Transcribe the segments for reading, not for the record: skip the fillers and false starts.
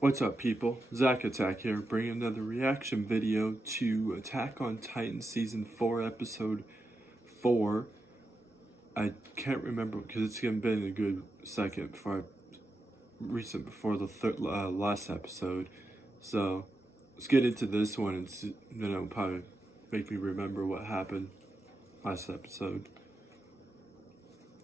What's up, people? Zack Attack here, bringing another reaction video to Attack on Titan Season 4, Episode 4. I can't remember because it's been a good second before the last episode. So let's get into this one and probably make me remember what happened last episode.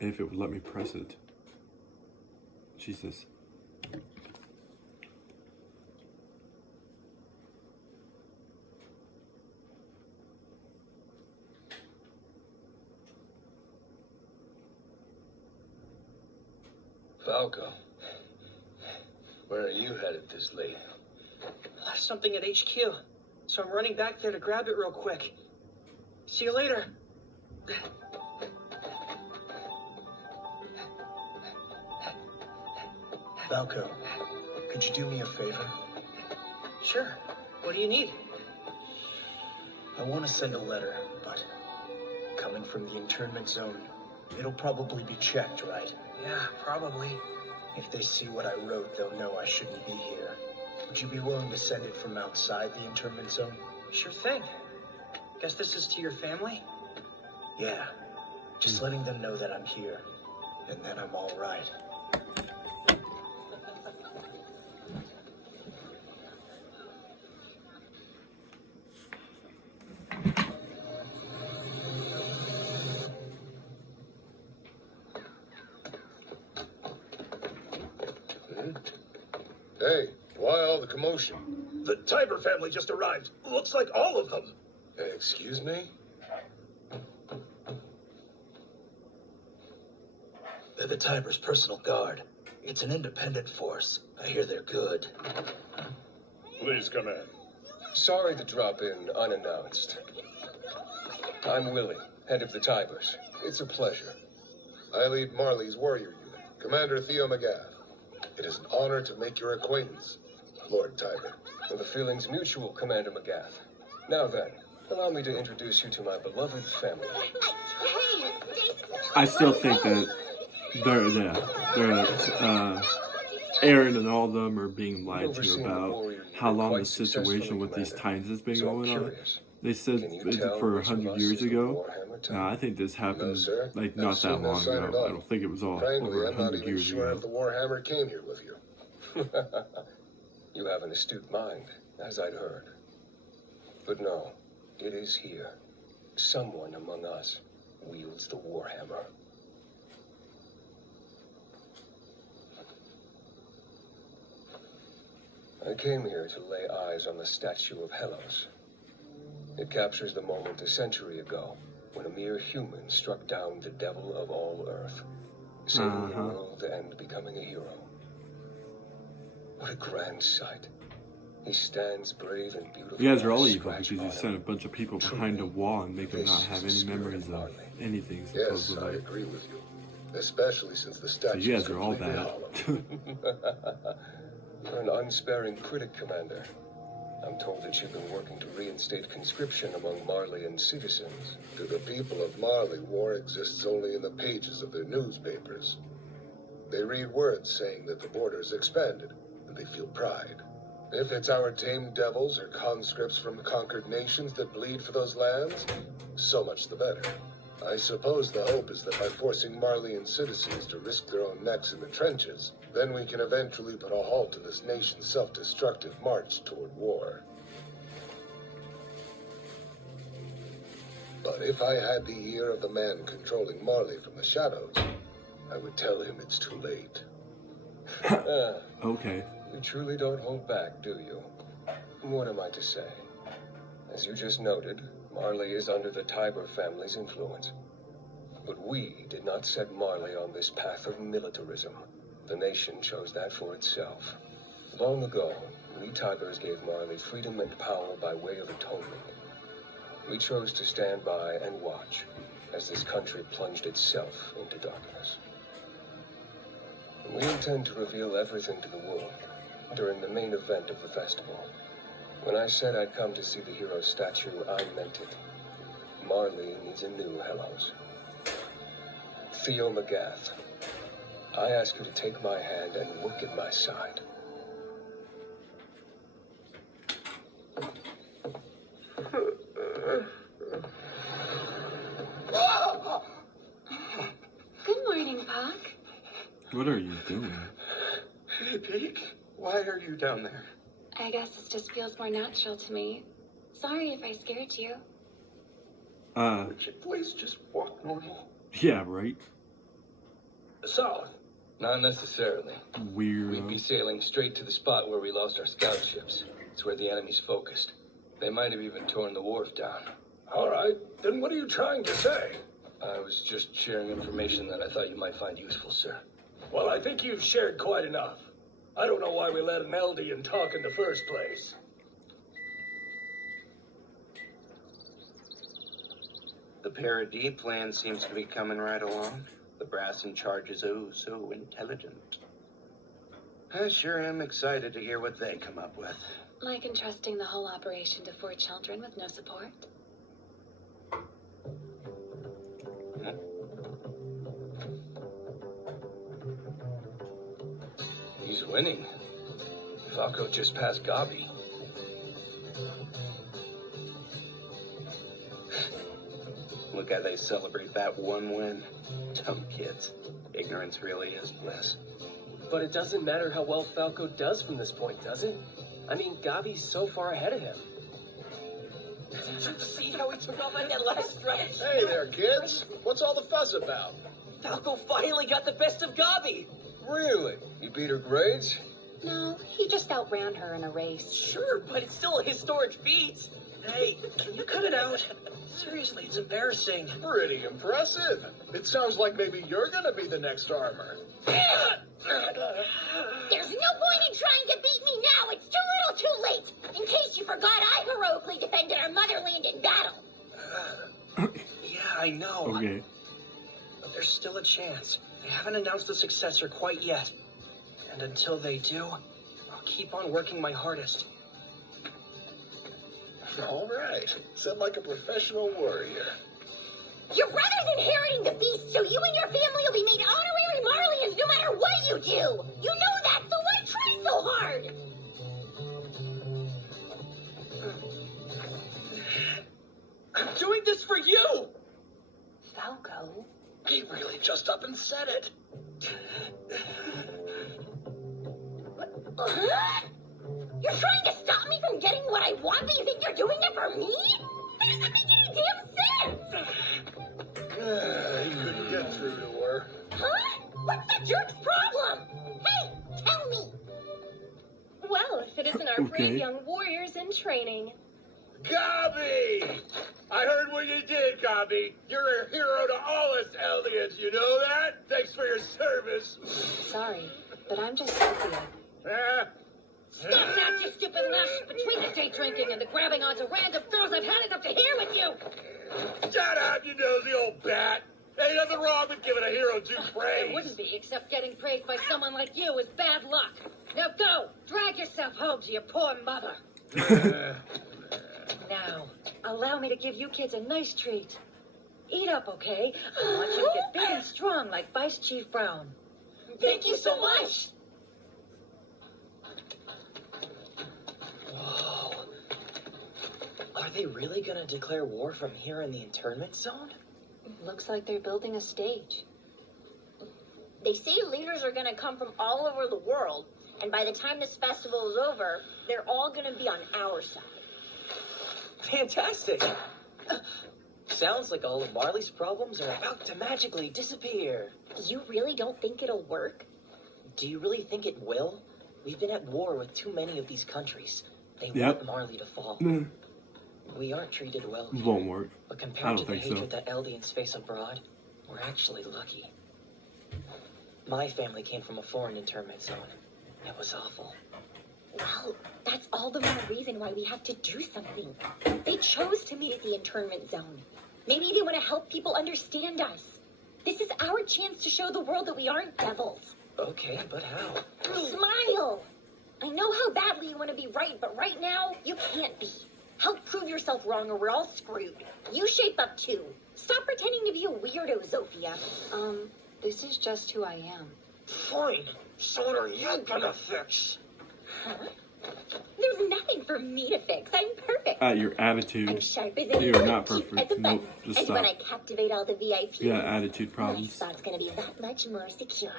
If it would let me press it. Jesus. Falco, where are you headed this late? Something at HQ, so I'm running back there to grab it real quick. See you later. Falco, could you do me a favor? Sure. What do you need? I want to send a letter, but coming from the internment zone, it'll probably be checked, right? Yeah, probably. If they see what I wrote, they'll know I shouldn't be here. Would you be willing to send it from outside the internment zone? Sure thing. Guess this is to your family? Yeah. Just letting them know that I'm here, and then I'm all right. Hey, why all the commotion? The Tiber family just arrived. Looks like all of them. Excuse me? They're the Tiber's personal guard. It's an independent force. I hear they're good. Please come in. Sorry to drop in unannounced. I'm Willie, head of the Tibers. It's a pleasure. I lead Marley's warrior unit, Commander Theo McGath. It is an honor to make your acquaintance, Lord Tiber. The feeling's mutual, Commander McGath. Now then, allow me to introduce you to my beloved family. I still think that Aaron and all of them are being lied to about how long the situation with these Titans has been going on. They said for 100 years ago. I think this happened like not that long ago. I don't think it was all over 100 years ago. If the Warhammer came here with you. You have an astute mind, as I'd heard. But no, it is here. Someone among us wields the Warhammer. I came here to lay eyes on the statue of Helos. It captures the moment a century ago, when a mere human struck down the devil of all Earth, saving the world and becoming a hero. What a grand sight. He stands brave and beautiful. You guys are all evil because you sent a bunch of people behind a wall and make them not have any memories of anything, supposedly. Yes, I agree with you. Especially since the statue So you guys are all bad. You're an unsparing critic, Commander. I'm told that you've been working to reinstate conscription among Marleyan citizens. To the people of Marley, war exists only in the pages of their newspapers. They read words saying that the border's expanded, and they feel pride. If it's our tamed devils or conscripts from conquered nations that bleed for those lands, so much the better. I suppose the hope is that by forcing Marleyan citizens to risk their own necks in the trenches, then we can eventually put a halt to this nation's self-destructive march toward war. But if I had the ear of the man controlling Marley from the shadows, I would tell him it's too late. Okay. You truly don't hold back, do you? What am I to say? As you just noted, Marley is under the Tiber family's influence. But we did not set Marley on this path of militarism. The nation chose that for itself. Long ago, we Tibers gave Marley freedom and power by way of atonement. We chose to stand by and watch as this country plunged itself into darkness. We intend to reveal everything to the world during the main event of the festival. When I said I'd come to see the hero's statue, I meant it. Marley needs a new Helos. Theo McGath, I ask you to take my hand and work at my side. What are you doing? Hey, Pete. Why are you down there? I guess this just feels more natural to me. Sorry if I scared you. Would you please just walk normal? Yeah, right? South? Not necessarily. We'd be Weirdo. sailing straight to the spot where we lost our scout ships. It's where the enemy's focused. They might have even torn the wharf down. All right, then what are you trying to say? I was just sharing information that I thought you might find useful, sir. Well, I think you've shared quite enough. I don't know why we let an Eldian talk in the first place. The Paradis plan seems to be coming right along. The brass in charge is oh so intelligent. I sure am excited to hear what they come up with. Like entrusting the whole operation to 4 children with no support. He's winning. Falco just passed Gabi. Look how they celebrate that one win. Dumb kids. Ignorance really is bliss. But it doesn't matter how well Falco does from this point, does it? I mean, Gabi's so far ahead of him. Did you see how he took off on that last stretch? Hey there, kids. What's all the fuss about? Falco finally got the best of Gabi! Really? He beat her grades? No, he just outran her in a race. Sure, but it's still a historic feat. Hey, can you cut it out? Seriously, it's embarrassing. Pretty impressive. It sounds like maybe you're gonna be the next armor. There's no point in trying to beat me now. It's too little too late. In case you forgot, I heroically defended our motherland in battle. Yeah, I know. Okay. But there's still a chance. They haven't announced the successor quite yet. And until they do, I'll keep on working my hardest. All right. Said like a professional warrior. Your brother's inheriting the beast, so you and your family will be made honorary Marleyans no matter what you do. You know that, so why try so hard? I'm doing this for you! Falco? He really just up and said it. Huh? You're trying to stop me from getting what I want, but you think you're doing it for me? That doesn't make any damn sense! He couldn't get through to her. Huh? What's the jerk's problem? Hey, tell me! Well, if it isn't our Okay. brave young warriors in training. Gabi! I heard what you did, Gabi. You're a hero to all us Eldians. You know that? Thanks for your service. Sorry, but I'm just Sophia. Stop that, you stupid lush! Between the day drinking and the grabbing onto random girls, I've had it up to here with you! Shut up, you nosy old bat. Ain't nothing wrong with giving a hero due praise. There wouldn't be, except getting praised by someone like you is bad luck. Now go! Drag yourself home to your poor mother. Now, allow me to give you kids a nice treat. Eat up, okay? I want you to get big and strong like Vice Chief Brown. Thank you so much! Whoa. Are they really gonna declare war from here in the internment zone? Looks like they're building a stage. They say leaders are gonna come from all over the world, and by the time this festival is over, they're all gonna be on our side. Fantastic! Sounds like all of Marley's problems are about to magically disappear. You really don't think it'll work? Do you really think it will? We've been at war with too many of these countries. They Yep. want Marley to fall. We aren't treated well here, Won't work. but I compared don't to the think so. hatred that Eldians face abroad, we're actually lucky. My family came from a foreign internment zone. It was awful. Well, that's all the more reason why we have to do something. They chose to meet at the internment zone. Maybe they want to help people understand us. This is our chance to show the world that we aren't devils. Okay, but how? Smile! I know how badly you want to be right, but right now, you can't be. Help prove yourself wrong or we're all screwed. You shape up too. Stop pretending to be a weirdo, Zofia. This is just who I am. Fine. So what are you gonna fix? Huh? There's nothing for me to fix. I'm perfect. Your I'm attitude. sharp as any You're not cute perfect. as a Nope, button. just And stop. when I captivate all the VIPs, You got attitude my problems. spot's gonna be that much more secure.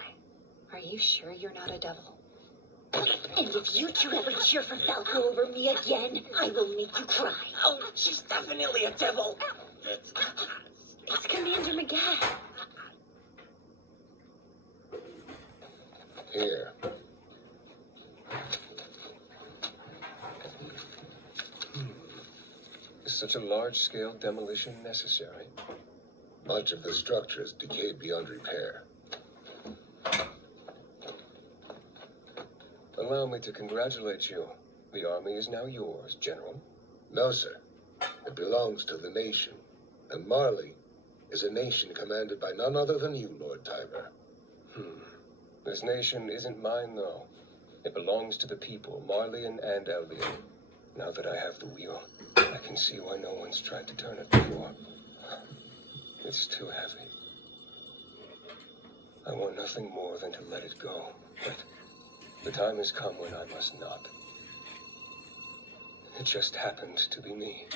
Are you sure you're not a devil? And if you two ever cheer for Falco over me again, I will make you cry. Oh, she's definitely a devil. It's Commander McGath. Here. Is such a large-scale demolition necessary? Much of the structure is decayed beyond repair. Allow me to congratulate you. The army is now yours, General. No, sir. It belongs to the nation. And Marley is a nation commanded by none other than you, Lord Tiber. This nation isn't mine, though. It belongs to the people, Marleyan and Elvian. Now that I have the wheel, I can see why no one's tried to turn it before. It's too heavy. I want nothing more than to let it go, but the time has come when I must not. It just happened to be me.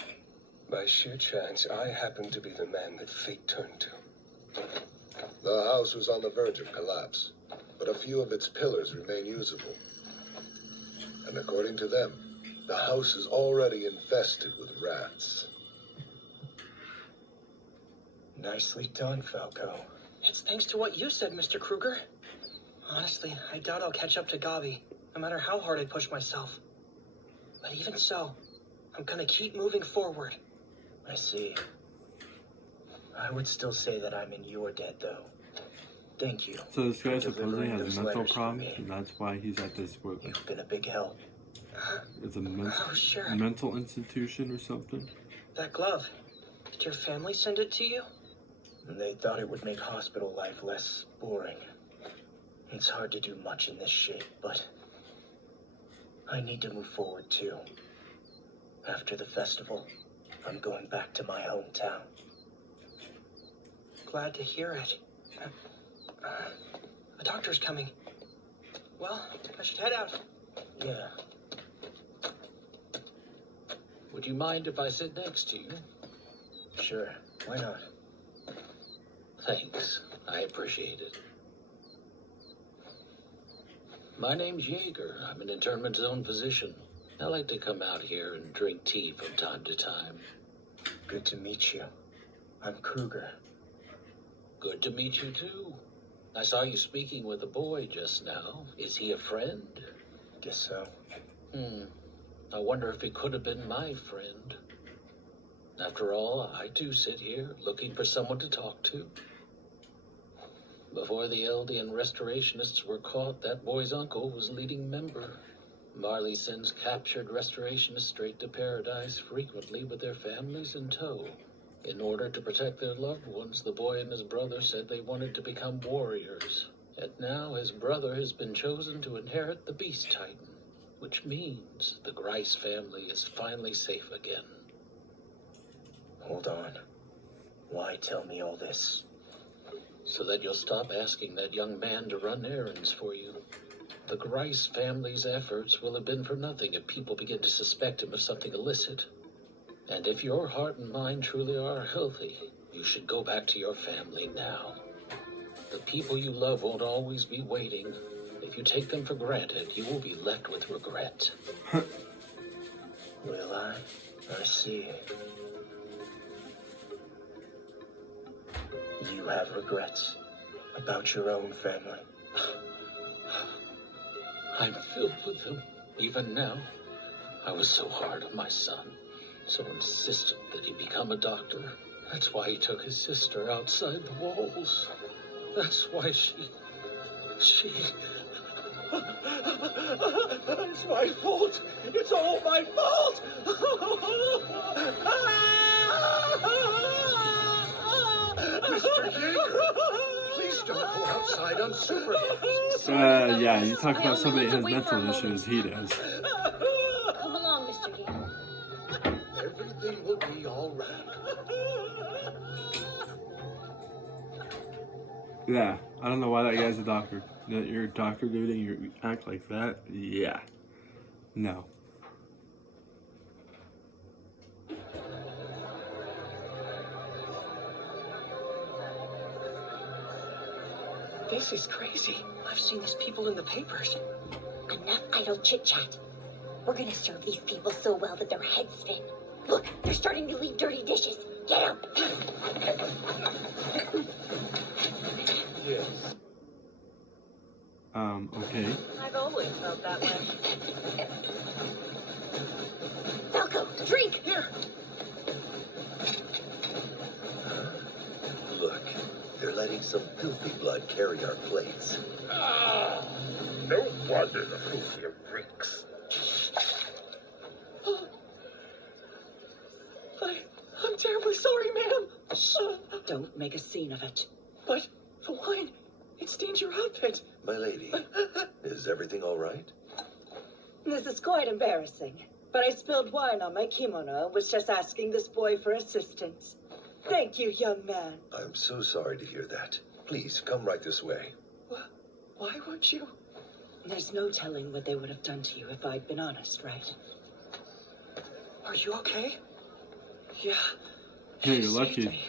By sheer chance, I happened to be the man that fate turned to. The house was on the verge of collapse, but a few of its pillars remain usable. And according to them, the house is already infested with rats. Nicely done, Falco. It's thanks to what you said, Mr. Kruger. Honestly, I doubt I'll catch up to Gabi, no matter how hard I push myself. But even so, I'm gonna keep moving forward. I see. I would still say that I'm in your debt, though. Thank you. So this guy for supposedly delivering has those mental letters for problems, me. and that's why he's at this what, You've been a big help. it's a mental Oh, sure. mental institution or something. That glove. Did your family send it to you? They thought it would make hospital life less boring. It's hard to do much in this shape, but I need to move forward too. After the festival, I'm going back to my hometown. Glad to hear it. A doctor's coming. Well, I should head out. Yeah. Would you mind if I sit next to you? Sure. Why not? Thanks. I appreciate it. My name's Jaeger. I'm an internment zone physician. I like to come out here and drink tea from time to time. Good to meet you. I'm Kruger. Good to meet you, too. I saw you speaking with a boy just now. Is he a friend? Guess so. I wonder if he could have been my friend. After all, I too sit here looking for someone to talk to. Before the Eldian restorationists were caught, that boy's uncle was leading member. Marley sends captured restorationists straight to paradise, frequently with their families in tow. In order to protect their loved ones, the boy and his brother said they wanted to become warriors. And now his brother has been chosen to inherit the Beast Titan, which means the Grice family is finally safe again. Hold on. Why tell me all this? So that you'll stop asking that young man to run errands for you. The Grice family's efforts will have been for nothing if people begin to suspect him of something illicit. And if your heart and mind truly are healthy, you should go back to your family now. The people you love won't always be waiting. If you take them for granted, you will be left with regret. Will I? I see. You have regrets about your own family. I'm filled with them, even now. I was so hard on my son, so insistent that he become a doctor. That's why he took his sister outside the walls. That's why she... It's my fault. It's all my fault. Mr. Jaeger, please don't go outside unsupervised. Yeah, you talk about somebody that has mental issues, he does. Come along, Mr. Gamer. Everything will be all right. Yeah, I don't know why that guy's a doctor. That you're a doctor, dude, and you act like that? Yeah. No. This is crazy. I've seen these people in the papers. Enough idle chit-chat. We're gonna serve these people so well that their heads spin. Look, they're starting to leave dirty dishes. Get up! Yes. Okay. I've always felt that way. Falco, drink! Here. Look, they're letting some filthy blood carry our plates. No wonder the food here reeks. I'm terribly sorry, ma'am. Don't make a scene of it. But the wine, it stains your outfit. My lady, is everything all right? This is quite embarrassing. But I spilled wine on my kimono and was just asking this boy for assistance. Thank you, young man. I'm so sorry to hear that. Please, come right this way. Why weren't you? There's no telling what they would have done to you if I'd been honest, right? Are you okay? Yeah. Hey, you're She lucky. saved me.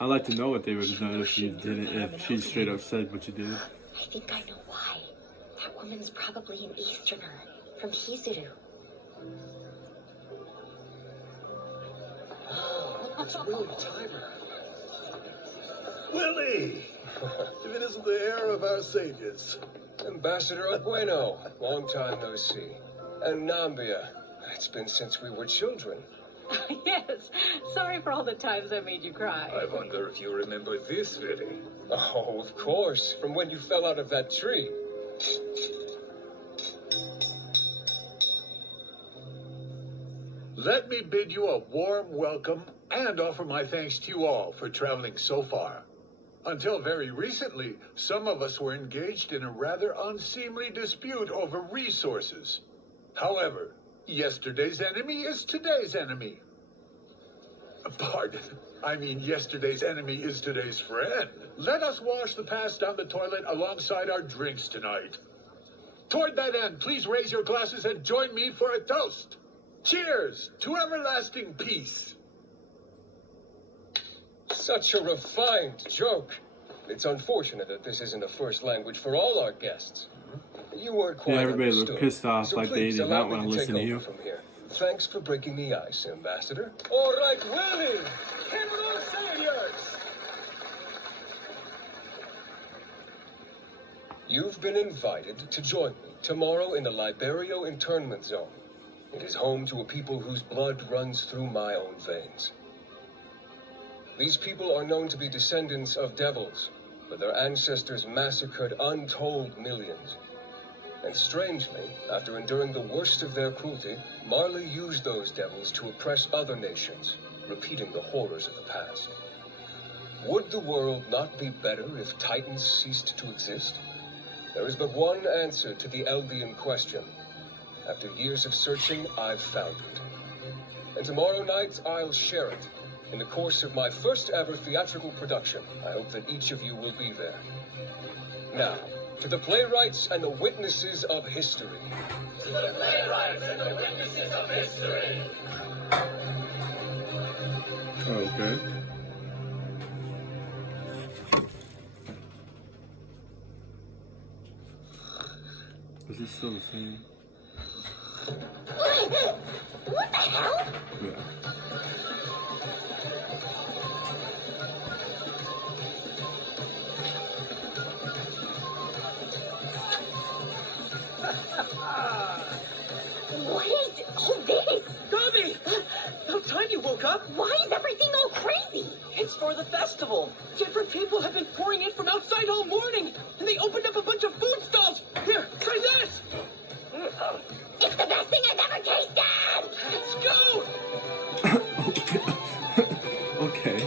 I'd like to know what they would have done if you didn't, if she straight up said what you did. I think I know why. That woman's probably an Easterner from Hizuru. It's Willie Tiber. Willie! If it isn't the heir of our saviors. Ambassador Abueno. Long time no see. And Nambia. It's been since we were children. Yes. Sorry for all the times I made you cry. I wonder if you remember this, Willie. Oh, of course. From when you fell out of that tree. Let me bid you a warm welcome and offer my thanks to you all for traveling so far. Until very recently, some of us were engaged in a rather unseemly dispute over resources. However, yesterday's enemy is today's enemy. Pardon, I mean yesterday's enemy is today's friend. Let us wash the past down the toilet alongside our drinks tonight. Toward that end, please raise your glasses and join me for a toast. Cheers to everlasting peace. Such a refined joke. It's unfortunate that this isn't a first language for all our guests. You weren't quite Yeah, everybody understood. looked pissed off, So like they please, did allow not me want to listen to take you. over from here. Thanks for breaking the ice, Ambassador. All right, Willie! General Saviors! You've been invited to join me tomorrow in the Liberio internment zone. It is home to a people whose blood runs through my own veins. These people are known to be descendants of devils, but their ancestors massacred untold millions. And strangely, after enduring the worst of their cruelty, Marley used those devils to oppress other nations, repeating the horrors of the past. Would the world not be better if Titans ceased to exist? There is but one answer to the Eldian question. After years of searching, I've found it. And tomorrow night, I'll share it. In the course of my first ever theatrical production, I hope that each of you will be there. Now, to the playwrights and the witnesses of history. To the playwrights and the witnesses of history. Okay. Is this still the same? What the hell? Yeah. What is all this? Gabi! About time you woke up. Why is everything all crazy? It's for the festival. Different people have been pouring in from outside all morning, and they opened up a bunch of food stalls. Here, try this. It's the best thing I've ever tasted! Let's go! Okay.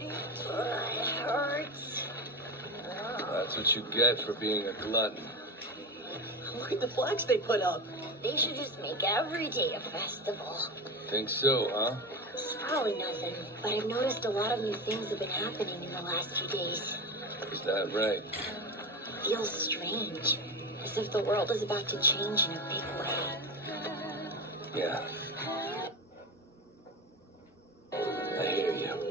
It hurts. That's what you get for being a glutton. Look at the flags they put up. They should just make every day a festival. Think so, huh? It's probably nothing, but I've noticed a lot of new things have been happening in the last few days. Is that right? Feels strange, as if the world is about to change in a big way. Yeah. I hear you.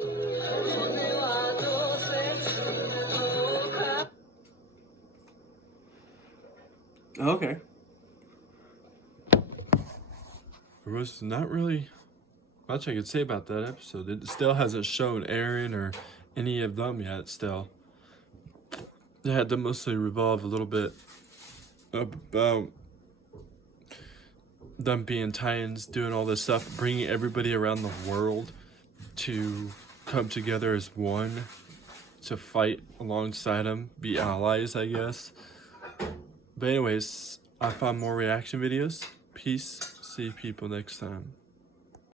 Okay. There was not really much I could say about that episode. It still hasn't shown Aaron or any of them yet, still. It had to mostly revolve a little bit about them being Titans, doing all this stuff, bringing everybody around the world to come together as one, to fight alongside them, be allies, I guess. But anyways, I found more reaction videos. Peace. See people next time.